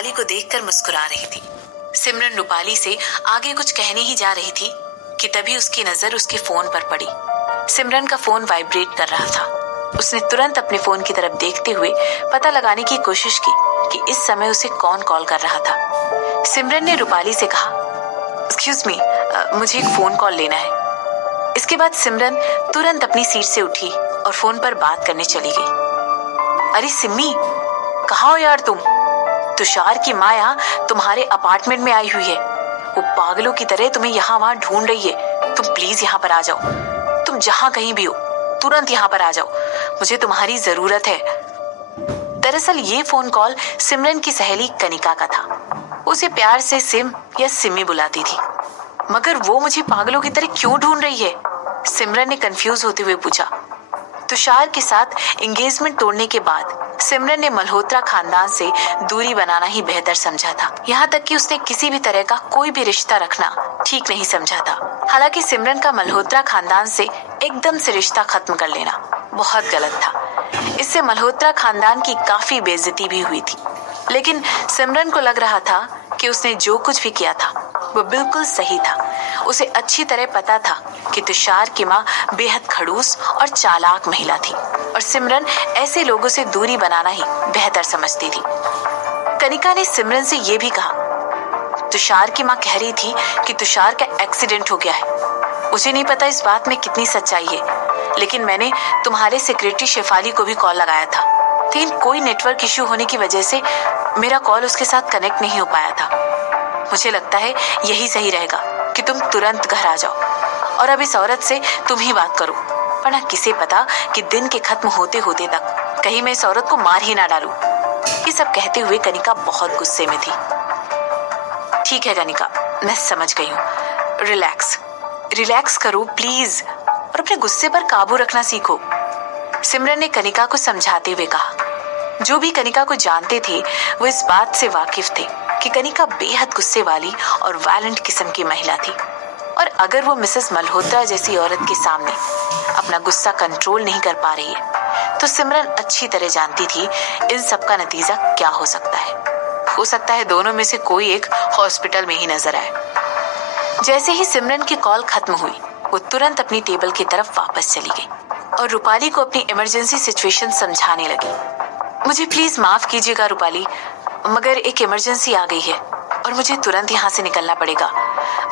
रूपाली को देखकर मुस्कुरा रही थी। सिमरन रूपाली से आगे कुछ कहने ही जा रही थी कि तभी उसकी नजर उसके फोन पर पड़ी। सिमरन का फोन वाइब्रेट कर रहा था। उसने तुरंत अपने फोन की तरफ देखते हुए पता लगाने की कोशिश की कि इस समय उसे कौन कॉल कर रहा था। सिमरन ने रूपाली से कहा, एक्सक्यूज मी, मुझे एक फोन कॉल लेना है। इसके बाद सिमरन तुरंत अपनी सीट से उठी और फोन पर बात करने चली गई। अरे सिम्मी, कहाँ हो यार तुम? तुषार की माँ यहाँ तुम्हारे अपार्टमेंट में आई हुई है। वो पागलों की तरह तुम्हें यहाँ वहां ढूंढ रही है। तुम प्लीज यहाँ पर आ जाओ। तुम जहां कहीं भी हो तुरंत यहाँ पर आ जाओ, मुझे तुम्हारी जरूरत है। दरअसल ये फोन कॉल सिमरन की सहेली कनिका का था। उसे प्यार से सिम या सिमी बुलाती थी। मगर वो मुझे पागलों की तरह क्यों ढूंढ रही है? सिमरन ने कंफ्यूज होते हुए पूछा। तुषार के साथ एंगेजमेंट तोड़ने के बाद सिमरन ने मल्होत्रा खानदान से दूरी बनाना ही बेहतर समझा था। यहाँ तक कि उसने किसी भी तरह का कोई भी रिश्ता रखना ठीक नहीं समझा था। हालांकि सिमरन का मल्होत्रा खानदान से एकदम से रिश्ता खत्म कर लेना बहुत गलत था। इससे मल्होत्रा खानदान की काफी बेइज्जती भी हुई थी। लेकिन सिमरन को लग रहा था कि उसने जो कुछ भी किया था वो बिल्कुल सही था। उसे अच्छी तरह पता था कि तुषार की माँ बेहद खड़ूस और चालाक महिला थी और सिमरन ऐसे लोगों से दूरी बनाना ही बेहतर समझती थी। कनिका ने सिमरन से ये भी कहा, तुषार की माँ कह रही थी कि तुषार का एक्सीडेंट हो गया है। मुझे नहीं पता इस बात में कितनी सच्चाई है, लेकिन मैंने तुम्हारे सेक्रेटरी शेफाली को भी कॉल लगाया था, लेकिन कोई नेटवर्क इश्यू होने की वजह से मेरा कॉल उसके साथ कनेक्ट नहीं हो पाया था। मुझे लगता है यही सही रहेगा कि तुम तुरंत घर आ जाओ और अब इस औरत से तुम ही बात करो, वरना किसे पता कि दिन के खत्म होते होते तक कहीं मैं इस औरत को मार ही ना डालूं। ये सब कहते हुए कनिका बहुत गुस्से में थी। ठीक है कनिका, मैं समझ गई हूँ। रिलैक्स करो प्लीज और अपने गुस्से पर काबू रखना सीखो, सिमरन ने कनिका को समझाते हुए कहा। जो भी कनिका को जानते थे वो इस बात से वाकिफ थे कि कनिका बेहद गुस्से वाली और वायलेंट किस्म की महिला थी और अगर वो मिसेस मल्होत्रा जैसी औरत के सामने अपना गुस्सा कंट्रोल नहीं कर पा रही है तो सिमरन अच्छी तरह जानती थी इन सब का नतीजा क्या हो सकता है। हो सकता है दोनों में से कोई एक हॉस्पिटल में ही नजर आए। जैसे ही सिमरन की कॉल खत्म हुई वो तुरंत अपनी टेबल की तरफ वापस चली गई और रूपाली को अपनी इमरजेंसी सिचुएशन समझाने लगी। मुझे प्लीज माफ कीजिएगा रूपाली, मगर एक इमरजेंसी आ गई है और मुझे तुरंत यहाँ से निकलना पड़ेगा।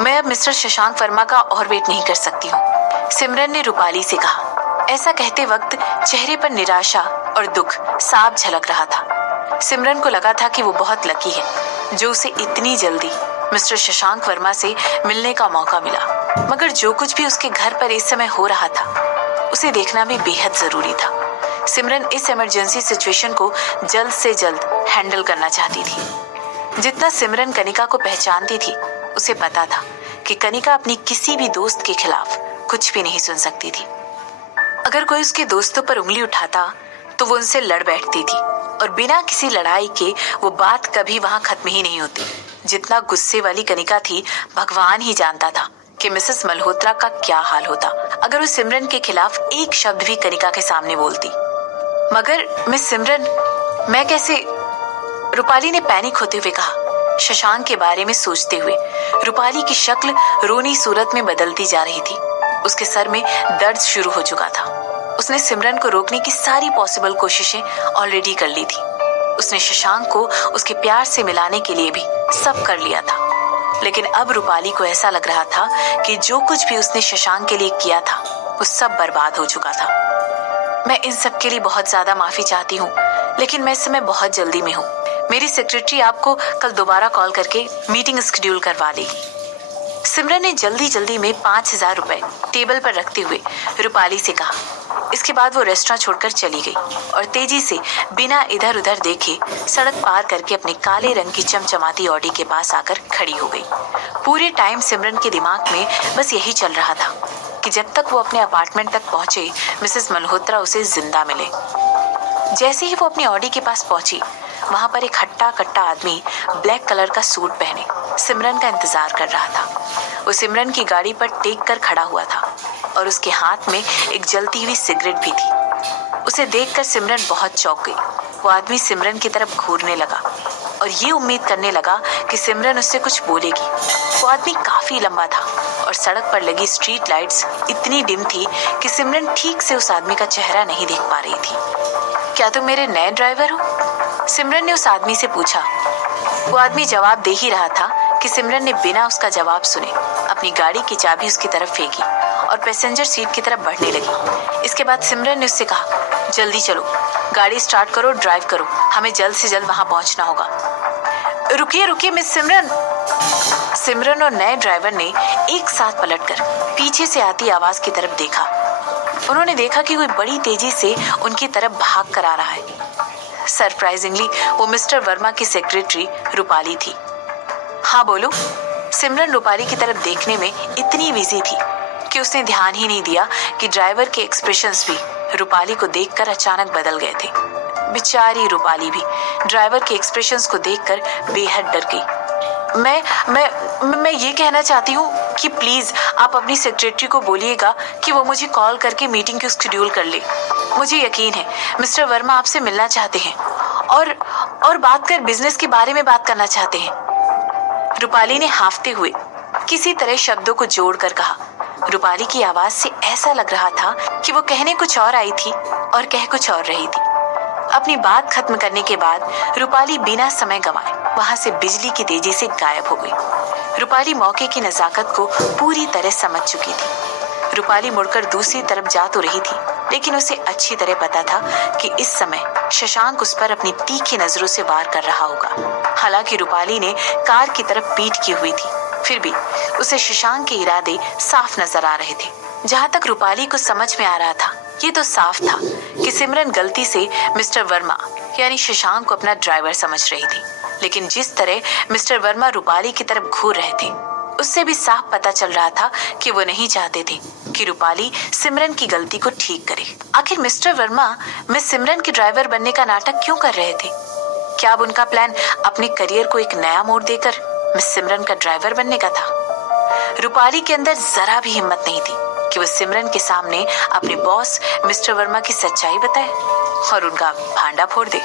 मैं अब मिस्टर शशांक वर्मा का और वेट नहीं कर सकती हूँ, सिमरन ने रूपाली से कहा। ऐसा कहते वक्त चेहरे पर निराशा और दुख साफ झलक रहा था। सिमरन को लगा था कि वो बहुत लकी है जो उसे इतनी जल्दी मिस्टर शशांक वर्मा से मिलने का मौका मिला। मगर जो कुछ भी उसके घर पर इस समय हो रहा था उसे देखना भी बेहद जरूरी था। सिमरन इस इमरजेंसी सिचुएशन को जल्द से जल्द हैंडल करना चाहती थी। जितना सिमरन कनिका को पहचानती थी उसे पता था कि कनिका अपनी किसी भी दोस्त के खिलाफ कुछ भी नहीं सुन सकती थी। अगर कोई उसके दोस्तों पर उंगली उठाता तो वो उनसे लड़ बैठती थी और बिना किसी लड़ाई के वो बात कभी वहां खत्म ही नहीं होती। जितना गुस्से वाली कनिका थी भगवान ही जानता था कि मिसेस मल्होत्रा का क्या हाल होता अगर वो सिमरन के खिलाफ एक शब्द भी कनिका के सामने बोलती। मगर मिस सिमरन, मैं कैसे? रूपाली ने पैनिक होते हुए कहा। शशांक के बारे में सोचते हुए रूपाली की शक्ल रोनी सूरत में बदलती जा रही थी। उसके सर में दर्द शुरू हो चुका था। उसने सिमरन को रोकने की सारी पॉसिबल कोशिशें ऑलरेडी कर ली थी। उसने शशांक को उसके प्यार से मिलाने के लिए भी सब कर लिया था। लेकिन अब रूपाली को ऐसा लग रहा था कि जो कुछ भी उसने शशांक के लिए किया था वो सब बर्बाद हो चुका था। मैं इन सब के लिए बहुत ज्यादा माफी चाहती हूँ, लेकिन मैं इस समय बहुत जल्दी में हूँ। मेरी सेक्रेटरी आपको कल दोबारा कॉल करके मीटिंग शेड्यूल करवा देगी। सिमरन ने जल्दी में 5,000 रुपए टेबल पर रखते हुए रूपाली से कहा। इसके बाद वो रेस्टोरेंट छोड़कर चली गई और तेजी से बिना इधर उधर देखे सड़क पार करके अपने काले रंग की चमचमाती ऑडी के पास आकर खड़ी हो गई। पूरे टाइम सिमरन के दिमाग में बस यही चल रहा था कि जब तक वो अपने अपार्टमेंट तक पहुंचे मिसेस मल्होत्रा उसे जिंदा मिले। जैसे ही वो अपनी ऑडी के पास पहुंची वहां पर एक हट्टा कट्टा आदमी ब्लैक कलर का सूट पहने सिमरन का इंतजार कर रहा था। वो सिमरन की गाड़ी पर टेक कर खड़ा हुआ था और उसके हाथ में एक जलती हुई सिगरेट भी थी। उसे देखकर सिमरन बहुत चौंक गई। वो आदमी सिमरन की तरफ घूरने लगा और और ये उम्मीद करने लगा कि सिमरन उससे कुछ बोलेगी। वो आदमी काफी लंबा था और सड़क पर लगी स्ट्रीट लाइट्स इतनी डिम थी कि सिमरन ठीक से उस आदमी का चेहरा नहीं देख पा रही थी। क्या तुम मेरे नए ड्राइवर हो? सिमरन ने उस आदमी से पूछा। वो आदमी जवाब दे ही रहा था कि सिमरन ने बिना उसका जवाब सुने अपनी गाड़ी की चाबी उसकी तरफ फेंकी और पैसेंजर सीट की तरफ बढ़ने लगी। इसके बाद सिमरन ने उससे कहा, जल्दी चलो, गाड़ी स्टार्ट करो, ड्राइव करो, हमें जल्द से जल्द वहां पहुंचना होगा। रुकिए रुकिए मिस सिमरन। सिमरन और नए ड्राइवर ने एक साथ पलटकर पीछे से आती आवाज की तरफ देखा। उन्होंने देखा कि कोई बड़ी तेजी से उनकी तरफ भाग कर आ रहा है। सरप्राइजिंगली वो मिस्टर वर्मा की सेक्रेटरी रूपाली थी। हाँ बोलो। सिमरन रूपाली की तरफ देखने में इतनी बिजी थी कि उसने ध्यान ही नहीं दिया कि ड्राइवर के एक्सप्रेशंस भी रूपाली को देखकर अचानक बदल गए थे। बेचारी रूपाली भी ड्राइवर के एक्सप्रेशंस को देखकर बेहद डर गई। मैं ये कहना चाहती हूँ कि प्लीज आप अपनी सेक्रेटरी को बोलिएगा कि वो मुझे कॉल करके मीटिंग की शेड्यूल कर ले। मुझे यकीन है मिस्टर वर्मा आपसे मिलना चाहते हैं और बात कर बिजनेस के बारे में बात करना चाहते हैं। रूपाली ने हाफते हुए किसी तरह शब्दों को जोड़कर कहा। रूपाली की आवाज से ऐसा लग रहा था कि वो कहने कुछ और आई थी और कह कुछ और रही थी। अपनी बात खत्म करने के बाद रूपाली बिना समय गंवाए वहां से बिजली की तेजी से गायब हो गई। रूपाली मौके की नजाकत को पूरी तरह समझ चुकी थी। रूपाली मुड़कर दूसरी तरफ जा तो रही थी, लेकिन उसे अच्छी तरह पता था कि इस समय शशांक उस पर अपनी तीखी नजरों से वार कर रहा होगा। हालांकि रूपाली ने कार की तरफ पीठ की हुई थी, फिर भी उसे शशांक के इरादे साफ नजर आ रहे थे। जहां तक रूपाली को समझ में आ रहा था, ये तो साफ था कि सिमरन गलती से मिस्टर वर्मा यानी शशांक को अपना ड्राइवर समझ रही थी। लेकिन जिस तरह मिस्टर वर्मा रूपाली की तरफ घूर रहे थे, उससे भी साफ पता चल रहा था कि वो नहीं चाहते थे कि रूपाली सिमरन की गलती को ठीक करे। आखिर मिस्टर वर्मा मिस सिमरन के ड्राइवर बनने का नाटक क्यों कर रहे थे? क्या अब उनका प्लान अपने करियर को एक नया मोड़ देकर मिस सिमरन का ड्राइवर बनने का था? रूपाली के अंदर जरा भी हिम्मत नहीं थी कि वो सिमरन के सामने अपने बॉस मिस्टर वर्मा की सच्चाई बताए और उनका भांडा फोड़ दे।